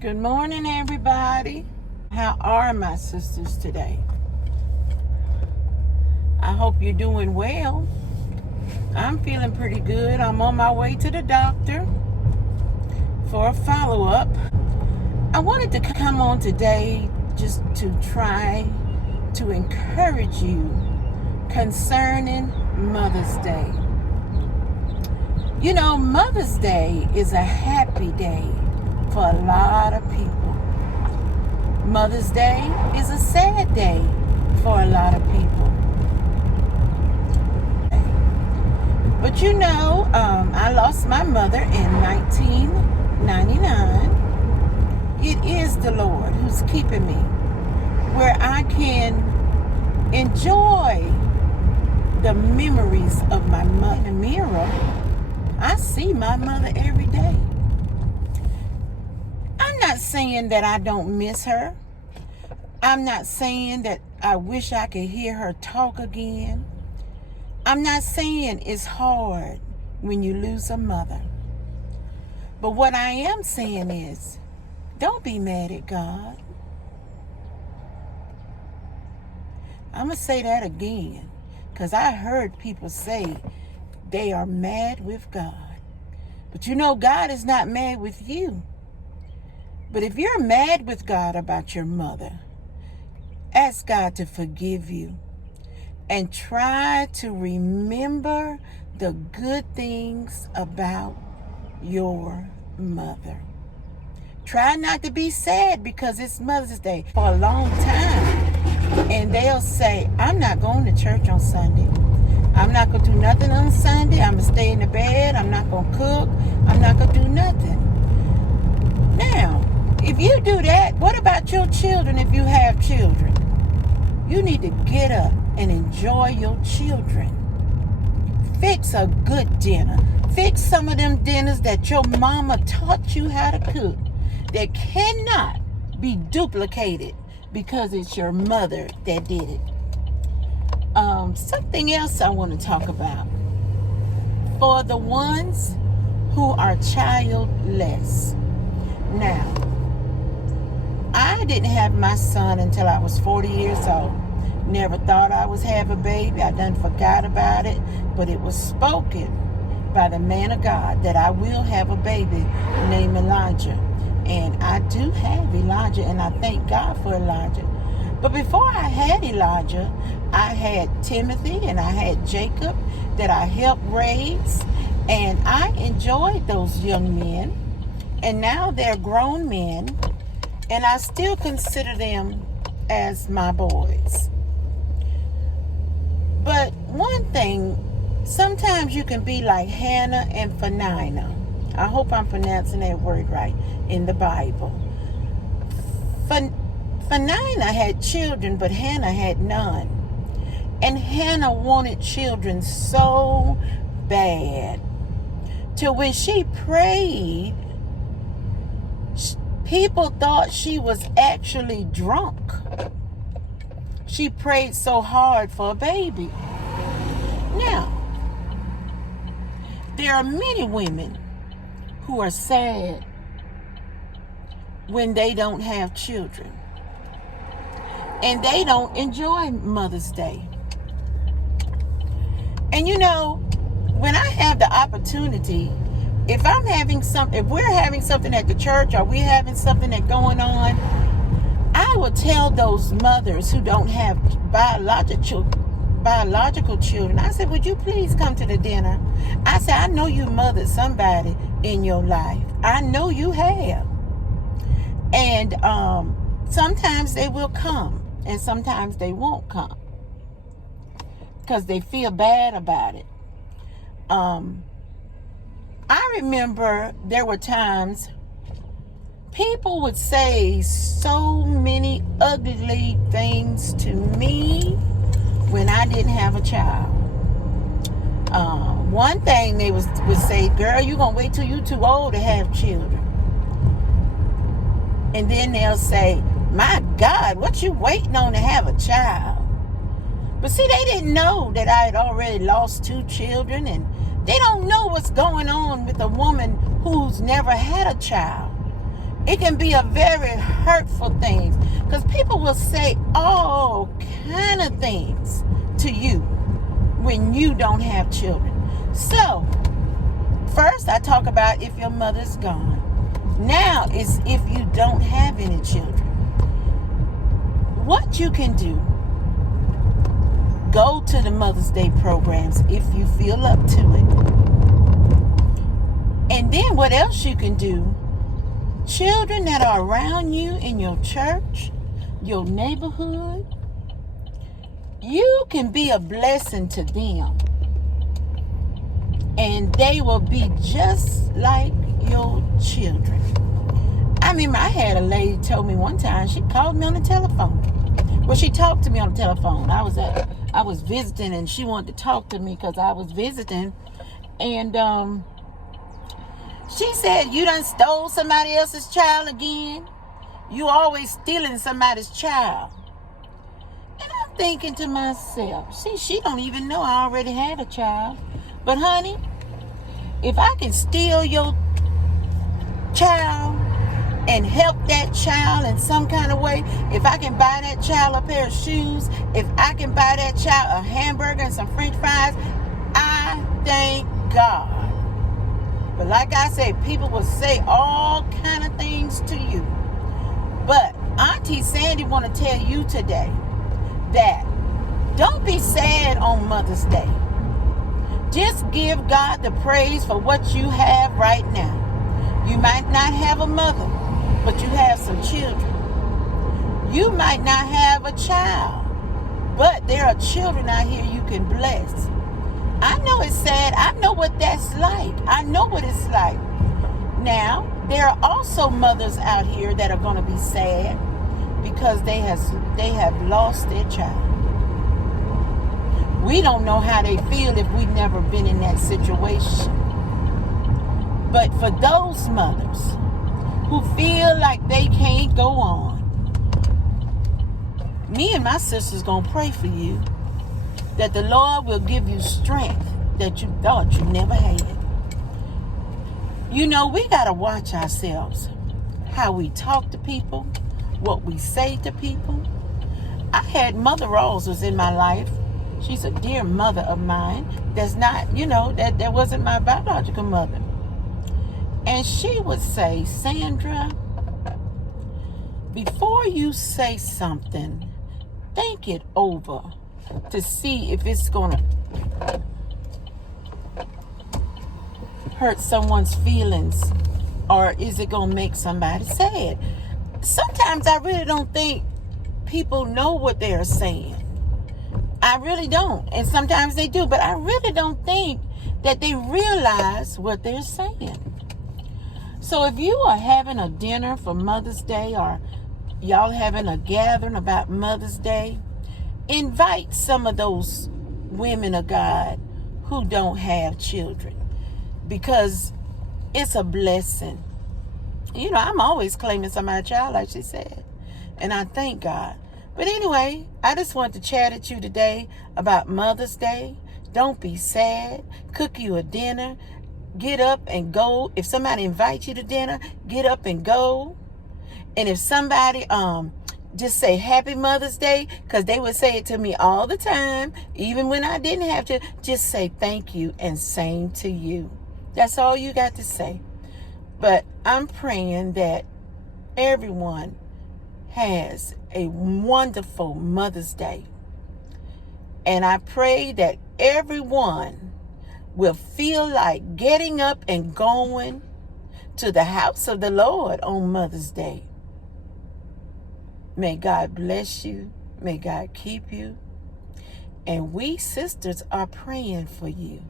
Good morning, everybody. How are my sisters today? I hope you're doing well. I'm feeling pretty good. I'm on my way to the doctor for a follow-up. I wanted to come on today just to try to encourage you concerning Mother's Day. You know, Mother's Day is a happy day for a lot of people. Mother's Day is a sad day for a lot of people. But you know, I lost my mother in 1999. It is the Lord who's keeping me where I can enjoy the memories of my mother. In the mirror, I see my mother every day. I'm not saying that I don't miss her. I'm not saying that I wish I could hear her talk again. I'm not saying it's hard when you lose a mother. But what I am saying is, don't be mad at God. I'm going to say that again, because I heard people say they are mad with God. But you know, God is not mad with you. But if you're mad with God about your mother, ask God to forgive you and try to remember the good things about your mother. Try not to be sad because it's Mother's Day for a long time. And they'll say, I'm not going to church on Sunday. I'm not going to do nothing on Sunday. I'm going to stay in the bed. I'm not going to cook. I'm not going to do nothing. Now, if you do that, what about your children if you have children? You need to get up and enjoy your children. Fix a good dinner. Fix some of them dinners that your mama taught you how to cook that cannot be duplicated because it's your mother that did it. Something else I want to talk about. For the ones who are childless. Now, I didn't have my son until I was 40 years old. Never thought I was have a baby. I done forgot about it. But it was spoken by the man of God that I will have a baby named Elijah. And I do have Elijah, and I thank God for Elijah. But before I had Elijah, I had Timothy and I had Jacob that I helped raise. And I enjoyed those young men. And now they're grown men. And I still consider them as my boys. But one thing, sometimes you can be like Hannah and Peninnah. I hope I'm pronouncing that word right in the Bible. Peninnah had children, but Hannah had none. And Hannah wanted children so bad till when she prayed, people thought she was actually drunk. She prayed so hard for a baby. Now, there are many women who are sad when they don't have children. And they don't enjoy Mother's Day. And you know, when I have the opportunity, if we're having something at the church or we're having something that's going on, I will tell those mothers who don't have biological children, I said, would you please come to the dinner? I said, I know you mothered somebody in your life. I know you have. And sometimes they will come and sometimes they won't come because they feel bad about it. I remember there were times people would say so many ugly things to me when I didn't have a child. One thing they would say, girl, you gonna wait till you too old to have children. And then they'll say, my God, what you waiting on to have a child? But see, they didn't know that I had already lost 2 children, and they don't know what's going on with a woman who's never had a child. It can be a very hurtful thing, because people will say all kind of things to you when you don't have children. So, first I talk about if your mother's gone. Now is if you don't have any children. What you can do, go to the Mother's Day programs if you feel up to it. And then what else you can do, children that are around you in your church, your neighborhood, you can be a blessing to them. And they will be just like your children. I remember I had a lady told me one time, she called me on the telephone. Well, she talked to me on the telephone. I was visiting, and she wanted to talk to me because I was visiting. And she said, "You done stole somebody else's child again. You always stealing somebody's child." And I'm thinking to myself, see, she don't even know I already had a child. But honey, if I can steal your child and help that child in some kind of way, if I can buy that child a pair of shoes, if I can buy that child a hamburger and some french fries, I thank God. But like I said, people will say all kind of things to you. But Auntie Sandy want to tell you today that don't be sad on Mother's Day. Just give God the praise for what you have right now. You might not have a mother, but you have some children. You might not have a child, but there are children out here you can bless. I know it's sad. I know what that's like. I know what it's like. Now, there are also mothers out here that are going to be sad because they have lost their child. We don't know how they feel if we've never been in that situation. But for those mothers who feel like they can't go on, me and my sister's going to pray for you that the Lord will give you strength that you thought you never had. You know, we got to watch ourselves, how we talk to people, what we say to people. I had Mother Rawls was in my life. She's a dear mother of mine. That's not, that wasn't my biological mother. And she would say, "Sandra, before you say something, think it over to see if it's going to hurt someone's feelings or is it going to make somebody sad." Sometimes I really don't think people know what they're saying. I really don't. And sometimes they do, but I really don't think that they realize what they're saying. So if you are having a dinner for Mother's Day, or y'all having a gathering about Mother's Day, invite some of those women of God who don't have children, because it's a blessing. I'm always claiming somebody's child, like she said, and I thank God. But anyway, I just want to chat at you today about Mother's Day. Don't be sad. Cook you a dinner. Get up and go. If somebody invites you to dinner, get up and go. And if somebody just say Happy Mother's Day, because they would say it to me all the time, even when I didn't have to, just say thank you and same to you. That's all you got to say. But I'm praying that everyone has a wonderful Mother's Day. And I pray that everyone will feel like getting up and going to the house of the Lord on Mother's Day. May God bless you. May God keep you. And we sisters are praying for you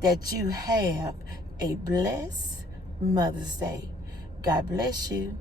that you have a blessed Mother's Day. God bless you.